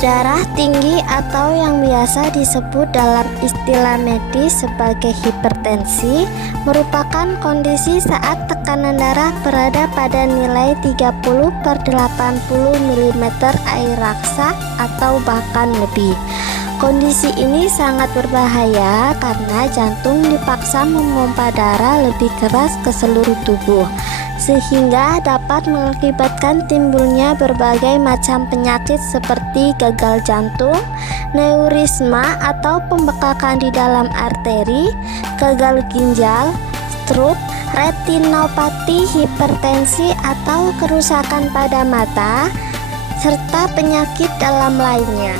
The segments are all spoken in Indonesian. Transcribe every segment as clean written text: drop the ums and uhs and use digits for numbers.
Darah tinggi atau yang biasa disebut dalam istilah medis sebagai hipertensi merupakan kondisi saat tekanan darah berada pada nilai 30/80 mm air raksa atau bahkan lebih. Kondisi ini sangat berbahaya karena jantung dipaksa memompa darah lebih keras ke seluruh tubuh, sehingga dapat mengakibatkan timbulnya berbagai macam penyakit seperti gagal jantung, neurisma atau pembekakan di dalam arteri, gagal ginjal, stroke, retinopati, hipertensi atau kerusakan pada mata, serta penyakit dalam lainnya.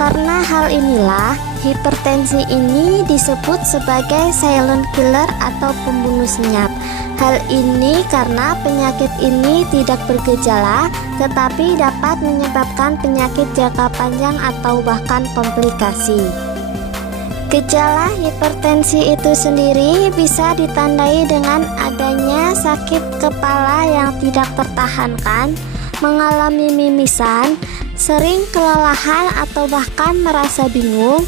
Karena hal inilah, hipertensi ini disebut sebagai silent killer atau pembunuh senyap. Hal ini karena penyakit ini tidak bergejala, tetapi dapat menyebabkan penyakit jangka panjang atau bahkan komplikasi. Gejala hipertensi itu sendiri bisa ditandai dengan adanya sakit kepala yang tidak tertahankan, mengalami mimisan, sering kelelahan atau bahkan merasa bingung,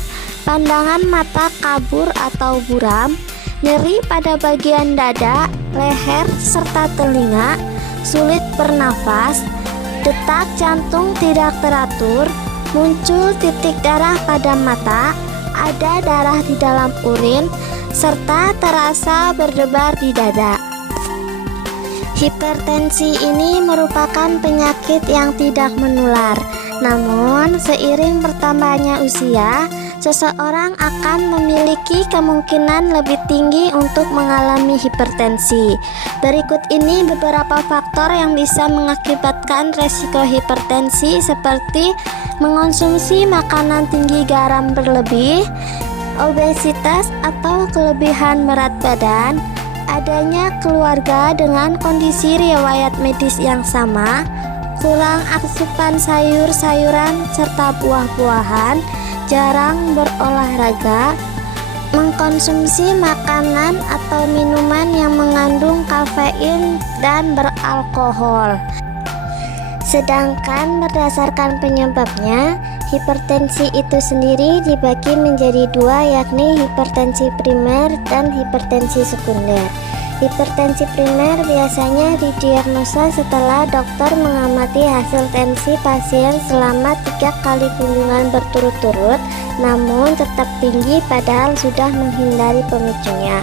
pandangan mata kabur atau buram, nyeri pada bagian dada, leher, serta telinga, sulit bernafas, detak jantung tidak teratur, muncul titik darah pada mata, ada darah di dalam urin, serta terasa berdebar di dada. Hipertensi ini merupakan penyakit yang tidak menular. Namun, seiring bertambahnya usia, seseorang akan memiliki kemungkinan lebih tinggi untuk mengalami hipertensi. Berikut ini beberapa faktor yang bisa mengakibatkan resiko hipertensi, seperti mengonsumsi makanan tinggi garam berlebih, obesitas atau kelebihan berat badan, adanya keluarga dengan kondisi riwayat medis yang sama, kurang asupan sayur-sayuran serta buah-buahan, jarang berolahraga, mengkonsumsi makanan atau minuman yang mengandung kafein dan beralkohol. Sedangkan berdasarkan penyebabnya, hipertensi itu sendiri dibagi menjadi dua, yakni hipertensi primer dan hipertensi sekunder. Hipertensi primer biasanya didiagnosa setelah dokter mengamati hasil tensi pasien selama 3 kali kunjungan berturut-turut, namun tetap tinggi padahal sudah menghindari pemicunya.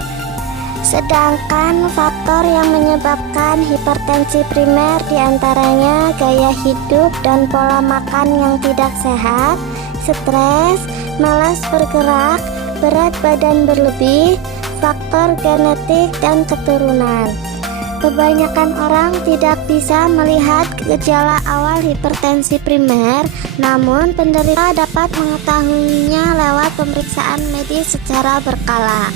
Sedangkan faktor yang menyebabkan hipertensi primer diantaranya gaya hidup dan pola makan yang tidak sehat, stres, malas bergerak, berat badan berlebih, faktor genetik dan keturunan. Kebanyakan orang tidak bisa melihat gejala awal hipertensi primer, namun penderita dapat mengetahuinya lewat pemeriksaan medis secara berkala.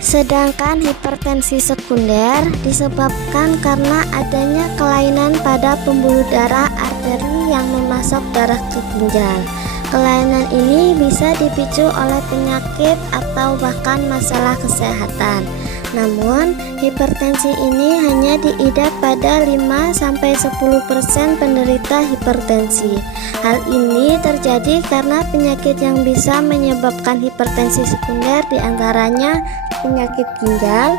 Sedangkan hipertensi sekunder disebabkan karena adanya kelainan pada pembuluh darah arteri yang memasok darah ke ginjal. Kelainan ini bisa dipicu oleh penyakit atau bahkan masalah kesehatan. Namun, hipertensi ini hanya diidap pada 5-10% penderita hipertensi. Hal ini terjadi karena penyakit yang bisa menyebabkan hipertensi sekunder diantaranya penyakit ginjal,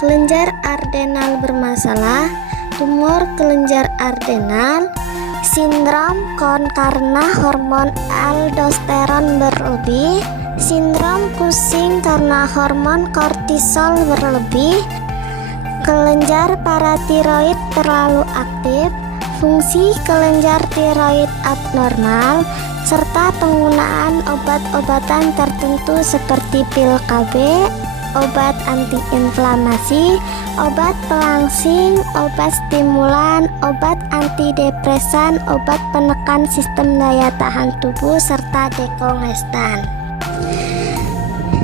kelenjar adenal bermasalah, tumor kelenjar adenal, sindrom Crohn karena hormon aldosteron berlebih, sindrom Cushing karena hormon kortisol berlebih, kelenjar paratiroid terlalu aktif, fungsi kelenjar tiroid abnormal, serta penggunaan obat-obatan tertentu seperti pil KB, obat antiinflamasi, obat pelangsing, obat stimulan, obat antidepresan, obat penekan sistem daya tahan tubuh, serta dekongestan.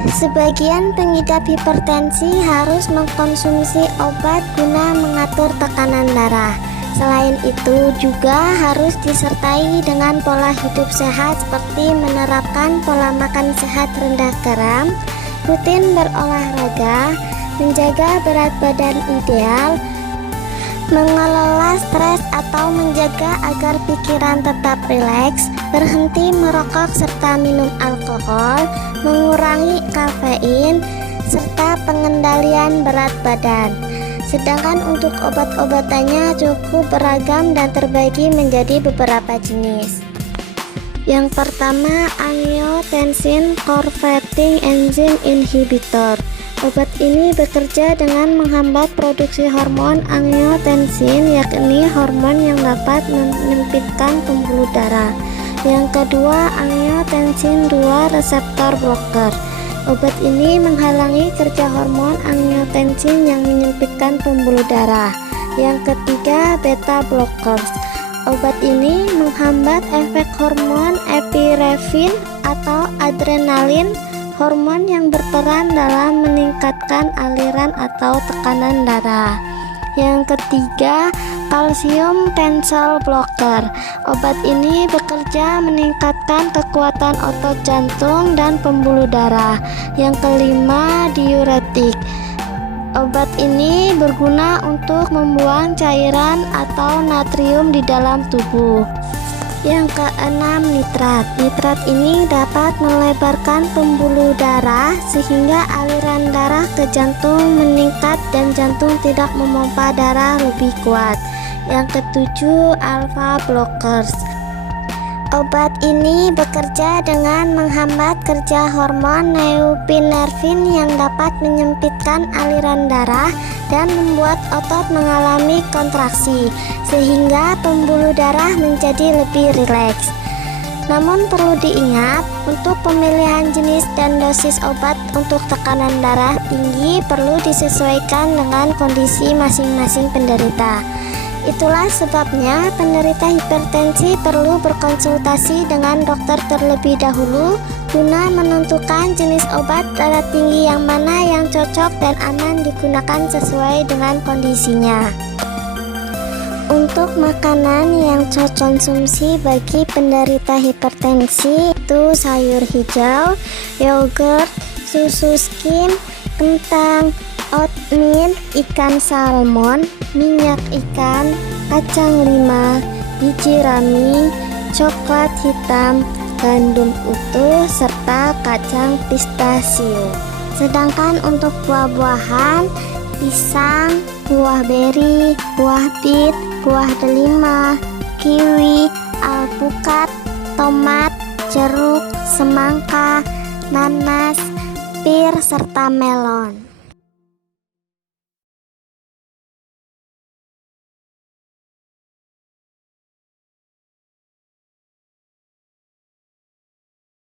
Sebagian pengidap hipertensi harus mengkonsumsi obat guna mengatur tekanan darah. Selain itu juga harus disertai dengan pola hidup sehat seperti menerapkan pola makan sehat rendah garam, rutin berolahraga, menjaga berat badan ideal, Mengelola stres atau menjaga agar pikiran tetap rileks, berhenti merokok serta minum alkohol, mengurangi kafein, serta pengendalian berat badan. Sedangkan untuk obat-obatannya cukup beragam dan terbagi menjadi beberapa jenis. Yang pertama, angiotensin converting enzyme inhibitor. Obat ini bekerja dengan menghambat produksi hormon angiotensin, yakni hormon yang dapat menyempitkan pembuluh darah. Yang kedua, angiotensin 2 reseptor blocker. Obat ini menghalangi kerja hormon angiotensin yang menyempitkan pembuluh darah. Yang ketiga, beta blockers. Obat ini menghambat efek hormon epinefrin atau adrenalin, hormon yang berperan dalam meningkatkan aliran atau tekanan darah. Yang ketiga, kalsium channel blocker. Obat ini bekerja meningkatkan kekuatan otot jantung dan pembuluh darah. Yang kelima, diuretik. Obat ini berguna untuk membuang cairan atau natrium di dalam tubuh. Yang keenam, nitrat. Nitrat ini dapat melebarkan pembuluh darah sehingga aliran darah ke jantung meningkat dan jantung tidak memompa darah lebih kuat. Yang ketujuh, alpha blockers. Obat ini bekerja dengan menghambat kerja hormon norepinefrin yang dapat menyempitkan aliran darah dan membuat otot mengalami kontraksi, sehingga pembuluh darah menjadi lebih rileks. Namun perlu diingat, untuk pemilihan jenis dan dosis obat untuk tekanan darah tinggi perlu disesuaikan dengan kondisi masing-masing penderita. Itulah sebabnya penderita hipertensi perlu berkonsultasi dengan dokter terlebih dahulu guna menentukan jenis obat darah tinggi yang mana yang cocok dan aman digunakan sesuai dengan kondisinya. Untuk makanan yang cocok konsumsi bagi penderita hipertensi itu sayur hijau, yogurt, susu skim, kentang, oatmeal, ikan salmon, minyak ikan, kacang lima, biji rami, coklat hitam, gandum utuh, serta kacang pistasium. Sedangkan untuk buah-buahan, pisang, buah beri, buah pit, buah delima, kiwi, alpukat, tomat, jeruk, semangka, nanas, pir, serta melon.